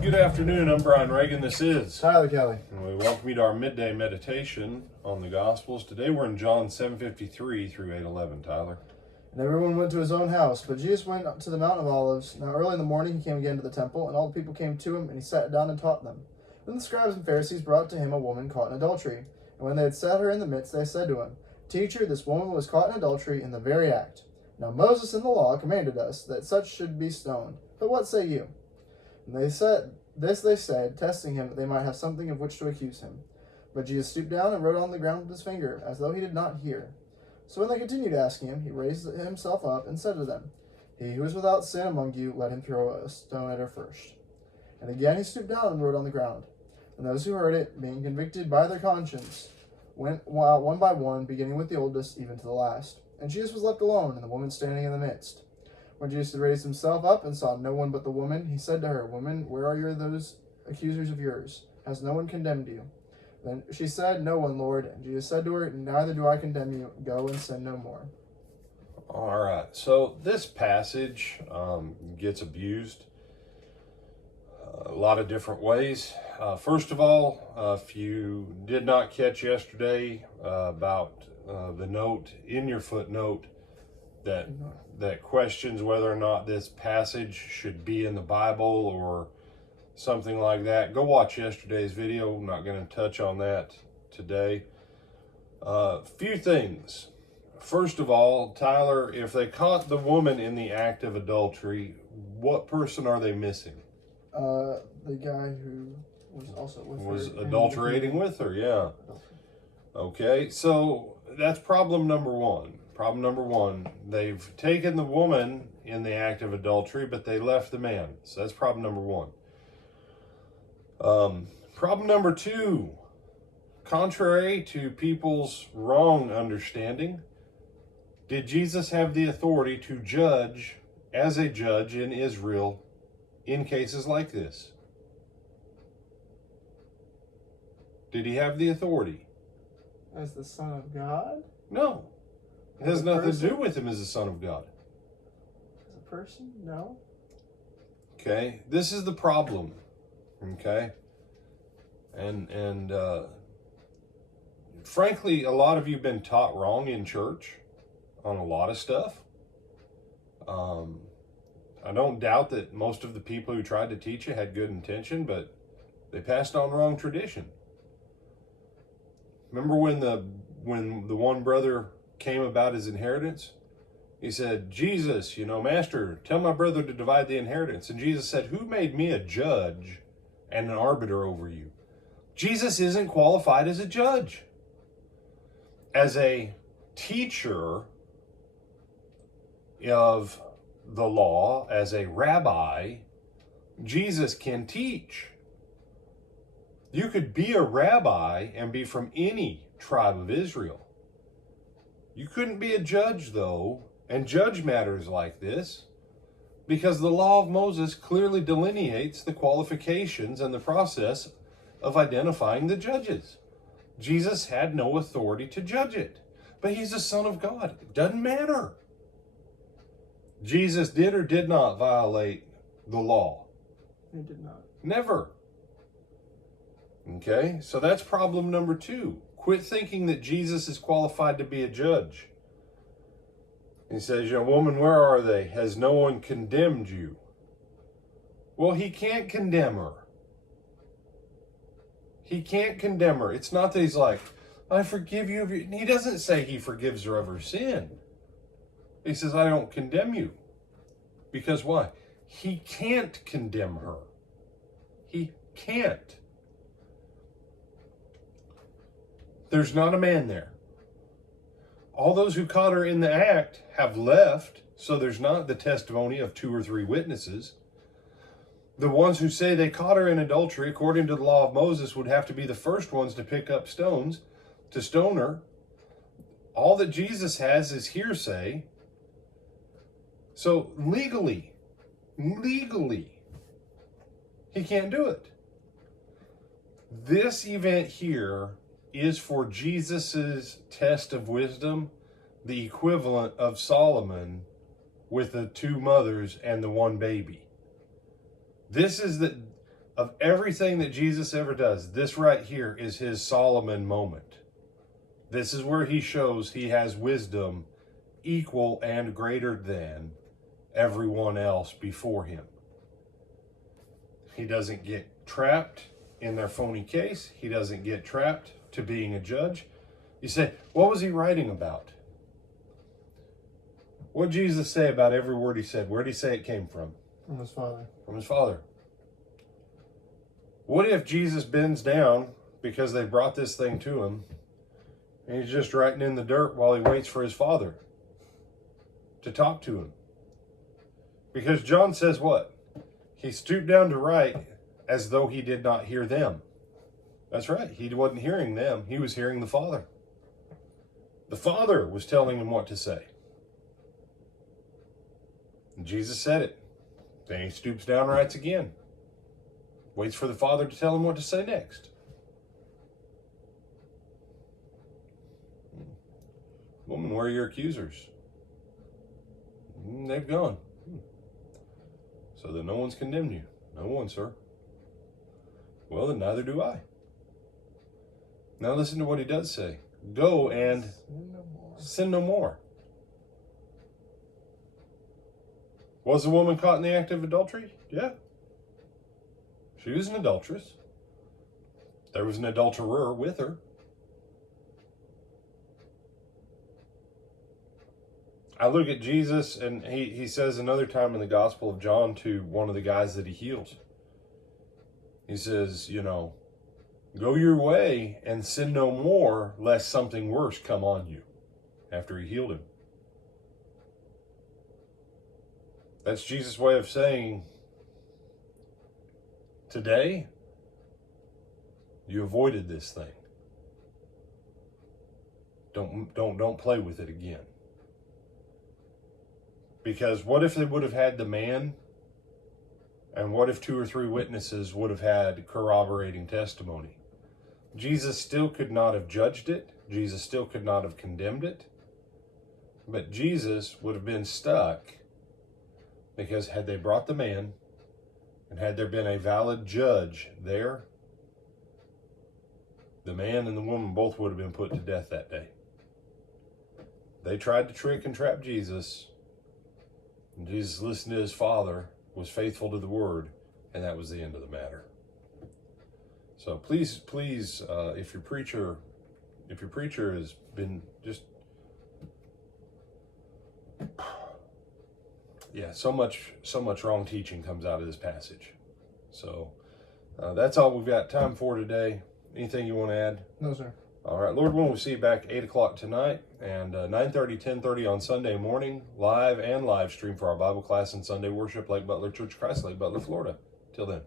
Good afternoon, I'm Brian Reagan. This is Tyler Kelly. and we welcome you to our midday meditation on the Gospels. Today we're in John 7:53 through 8:11. Tyler. And everyone went to his own house, but Jesus went up to the Mount of Olives. Now early in the morning he came again to the temple, and all the people came to him, and he sat down and taught them. Then the scribes and Pharisees brought to him a woman caught in adultery. And when they had set her in the midst, they said to him, Teacher, this woman was caught in adultery in the very act. Now Moses in the law commanded us that such should be stoned. But what say you? And they said, testing him that they might have something of which to accuse him. But Jesus stooped down and wrote on the ground with his finger, as though he did not hear. So when they continued asking him, he raised himself up and said to them, He who is without sin among you, let him throw a stone at her first. And again he stooped down and wrote on the ground. And those who heard it, being convicted by their conscience, went out one by one, beginning with the oldest, even to the last. And Jesus was left alone, and the woman standing in the midst. When Jesus had raised himself up and saw no one but the woman, he said to her, Woman, where are those accusers of yours? Has no one condemned you? Then she said, No one, Lord. And Jesus said to her, Neither do I condemn you. Go and sin no more. All right, so this passage gets abused a lot of different ways. First of all, if you did not catch yesterday about the note in your footnote that questions whether or not this passage should be in the Bible or something like that, go watch yesterday's video. I'm not going to touch on that today. Few things. First of all, Tyler, if they caught the woman in the act of adultery, what person are they missing? The guy who was also with her. Was adulterating with her, yeah. Okay, so that's problem number one. Problem number one, they've taken the woman in the act of adultery, but they left the man. So that's problem number one. Problem number two, contrary to people's wrong understanding, did Jesus have the authority to judge as a judge in Israel in cases like this? Did he have the authority? As the Son of God? No. It has nothing to do with him as the Son of God. As a person? No. Okay, this is the problem. Okay, and frankly, a lot of you have been taught wrong in church on a lot of stuff. I don't doubt that most of the people who tried to teach you had good intention, but they passed on wrong tradition. Remember when the one brother came about his inheritance? He said, Jesus, Master, tell my brother to divide the inheritance. And Jesus said, who made me a judge and an arbiter over you? Jesus isn't qualified as a judge. As a teacher of the law, as a rabbi, Jesus can teach. You could be a rabbi and be from any tribe of Israel. You couldn't be a judge, though, and judge matters like this, because the law of Moses clearly delineates the qualifications and the process of identifying the judges. Jesus had no authority to judge it, but he's the Son of God. It doesn't matter. Jesus did or did not violate the law? He did not. Never. Okay, so that's problem number two. Quit thinking that Jesus is qualified to be a judge. He says, woman, where are they? Has no one condemned you? Well, he can't condemn her. He can't condemn her. It's not that he's like, I forgive you. He doesn't say he forgives her of her sin. He says, I don't condemn you. Because why? He can't condemn her. He can't. There's not a man there. All those who caught her in the act have left, so there's not the testimony of 2 or 3 witnesses. The ones who say they caught her in adultery, according to the law of Moses, would have to be the first ones to pick up stones to stone her. All that Jesus has is hearsay. So legally, he can't do it. This event here is for Jesus's test of wisdom, the equivalent of Solomon with the 2 mothers and the 1 baby. This is of everything that Jesus ever does, this right here is his Solomon moment. This is where he shows he has wisdom equal and greater than everyone else before him. He doesn't get trapped in their phony case. He doesn't get trapped to being a judge. You say, what was he writing about? What did Jesus say about every word he said? Where did he say it came from? From his Father. From his Father. What if Jesus bends down because they brought this thing to him and he's just writing in the dirt while he waits for his Father to talk to him? Because John says what? He stooped down to write as though he did not hear them. That's right. He wasn't hearing them. He was hearing the Father. The Father was telling him what to say. And Jesus said it. Then he stoops down and writes again. Waits for the Father to tell him what to say next. Woman, where are your accusers? They've gone. So that no one's condemned you. No one, sir. Well, then neither do I. Now listen to what he does say. Go and sin no more. Was the woman caught in the act of adultery? Yeah. She was an adulteress. There was an adulterer with her. I look at Jesus, and he says another time in the Gospel of John to one of the guys that he heals. He says, go your way and sin no more, lest something worse come on you, after he healed him. That's Jesus' way of saying, today, you avoided this thing. Don't play with it again. Because what if they would have had the man, and what if 2 or 3 witnesses would have had corroborating testimony? Jesus still could not have judged it. Jesus still could not have condemned it. But Jesus would have been stuck, because had they brought the man, and had there been a valid judge there, the man and the woman both would have been put to death that day. They tried to trick and trap Jesus. And Jesus listened to his Father, was faithful to the word, and that was the end of the matter. So please, if your preacher has been just, so much wrong teaching comes out of this passage. So that's all we've got time for today. Anything you want to add? No, sir. All right, Lord willing, we'll see you back 8 o'clock tonight and 9:30, 10:30 on Sunday morning, live stream for our Bible class and Sunday worship, Lake Butler Church, Christ Lake, Butler, Florida. Till then.